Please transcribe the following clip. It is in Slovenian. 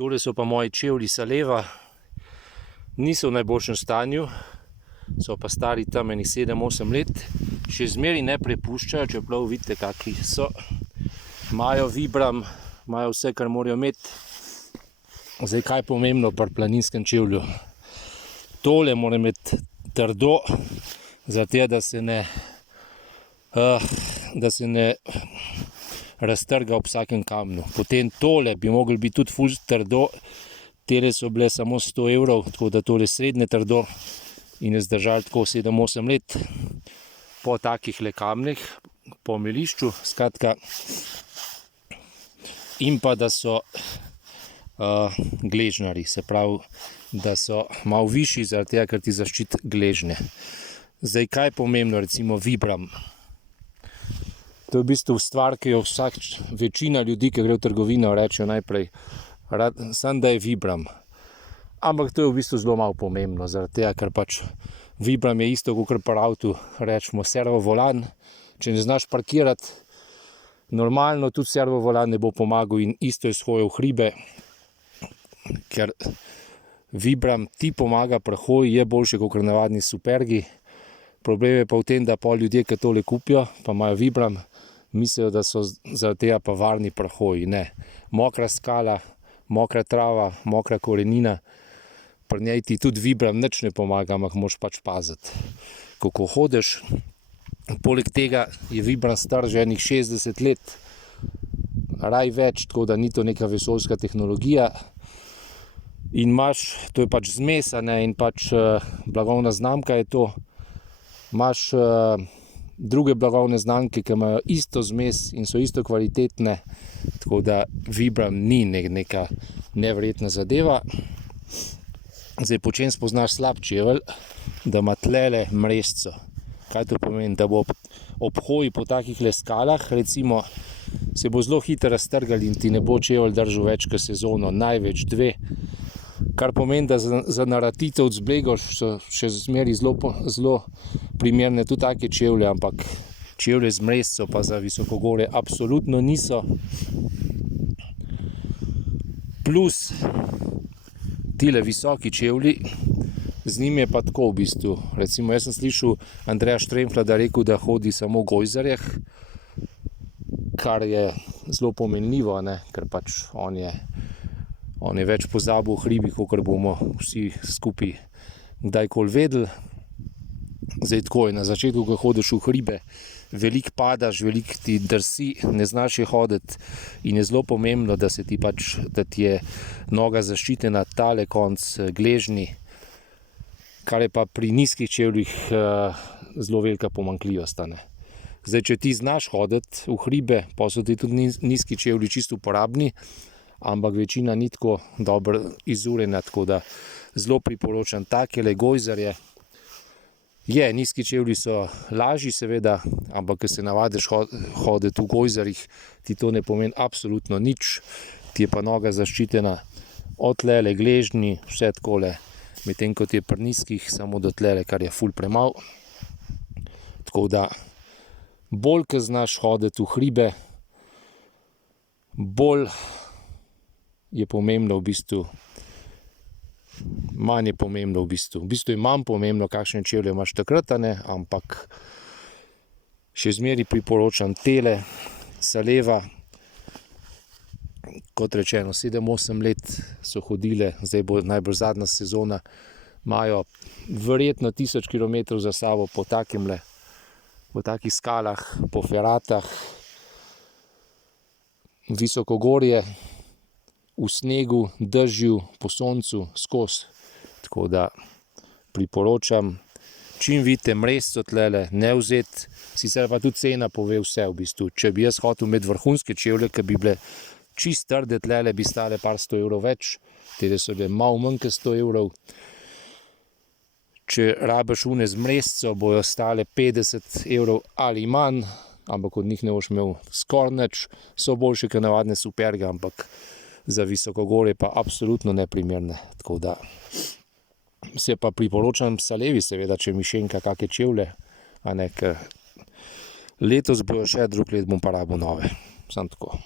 Tole so pa moji čevlji Saleva. Niso v najboljšem stanju, so pa stari tam enih 7-8 let. Še zmeri ne prepuščajo, čeprav vidite, kakšni so. Imajo vibram, imajo vse, kar morajo imeti. Zdaj, kaj je pomembno pri planinskem čevlju? Tole mora imeti trdo, zato da se ne raztrga ob vsakem kamnu. Potem tole bi mogli biti tudi ful trdo. Tele so bile samo 100 evrov, tako da tole srednje trdo in je zdržalo tako 7-8 let po takih le kamnih, po melišču, skratka. In pa da so gležnari, se pravi, da so malo višji, zaradi tega, ker ti zaščiti gležnje. Zdaj, kaj je pomembno, recimo vibram? To je v bistvu stvar, ki jo večina ljudi, ki gre v trgovino, rečejo najprej, samo da je vibram. Ampak to je v bistvu zelo malo pomembno, zaradi tega, ker pač vibram je isto, kot pri avtu, rečemo servo volan. Če ne znaš parkirati, normalno tudi servo volan ne bo pomagal in isto je s hojo v hribe, ker vibram ti pomaga pri hoji, je boljše kot navadni supergi. Problem je pa v tem, da pol ljudje, ki tole kupijo, pa imajo vibram, mislijo, da so zaradi tega pa varni pri hoji. Ne. Mokra skala, mokra trava, mokra korenina, pri njej ti tudi vibram nič ne pomaga, ampak moraš pač paziti, kako hodiš. Poleg tega je vibram star že enih 60 let, raj več, tako da ni to neka vesoljska tehnologija. In imaš, to je pač zmes, in pač blagovna znamka je to. Imaš druge blagovne znamke, ki imajo isto zmes in so isto kvalitetne, tako da vibram ni neka neverjetna zadeva. Zdaj, po čem spoznaš slab čevelj? Da ima tlele mrežco. Kaj to pomeni? Da bo ob hoji po takih skalah, recimo, se bo zelo hitro raztrgal in ti ne bo čevelj držal več kot sezono, največ 2. Kar pomeni, da za naratitev od zblegov so še zmeri zelo primerne tudi take čevlje, ampak čevlje z mrežco pa za visokogorje absolutno niso. Plus tile visoki čevlji, z njim je pa tako v bistvu. Recimo, jaz sem slišal Andreja Štremfla, da rekel, da hodi samo v gojzarjih, kar je zelo pomenljivo, ker pač on je več pozabil v hribih, kakor bomo vsi skupaj kdajkoli vedeli. Zdaj tako je, na začetku, ko hodiš v hribe, veliko padaš, veliko ti drsi, ne znaš je hoditi in je zelo pomembno, da ti je noga zaščitena, tale konc, gležnji, kar je pa pri nizkih čevljih zelo velika pomanjkljivost. Zdaj, če ti znaš hoditi v hribe, pa so ti tudi nizki čevlji čisto uporabni, ampak večina ni tako dobro izurjena, tako da zelo priporočam takele gojzarje. Nizki čevlji so lažji seveda, ampak ko se navadiš hoditi v gojzarjih, ti to ne pomeni absolutno nič, ti je pa noga zaščitena od tlele, gležnji, vse takole, medtem ko ti je pri nizkih samo do tlele, kar je ful premalo. Tako da, bolj ko znaš hoditi v hribe, bolj je pomembno v bistvu, manj je pomembno v bistvu. V bistvu je manj pomembno, kakšne čevlje imaš takrat, ampak še zmeri priporočam tele Saleva. Kot rečeno, 7-8 let so hodile, zdaj bo najbolj zadnja sezona, imajo verjetno 1000 km za sabo po takih skalah, po feratah, visokogorje, v snegu, dežju, po soncu, skozi. Tako da priporočam, čim vidite mrežco tlele, ne vzeti, sicer pa tudi cena pove vse v bistvu. Če bi jaz hotel imeti vrhunske čevlje, ki bi bile čist trde tlele, bi stale par 100 evrov več, tele so bile malo manj kot 100 evrov. Če rabiš une z mrežco, bojo stale 50 evrov ali manj, ampak od njih ne boš imel skoraj nič, so boljše kot navadne superge, ampak za visokogorje pa absolutno neprimerne. Tako da se pa priporočam Salevi seveda, če mi šenka kakšne čevlje, ker letos bojo še, drug let bom pa rabil nove. Samo tako.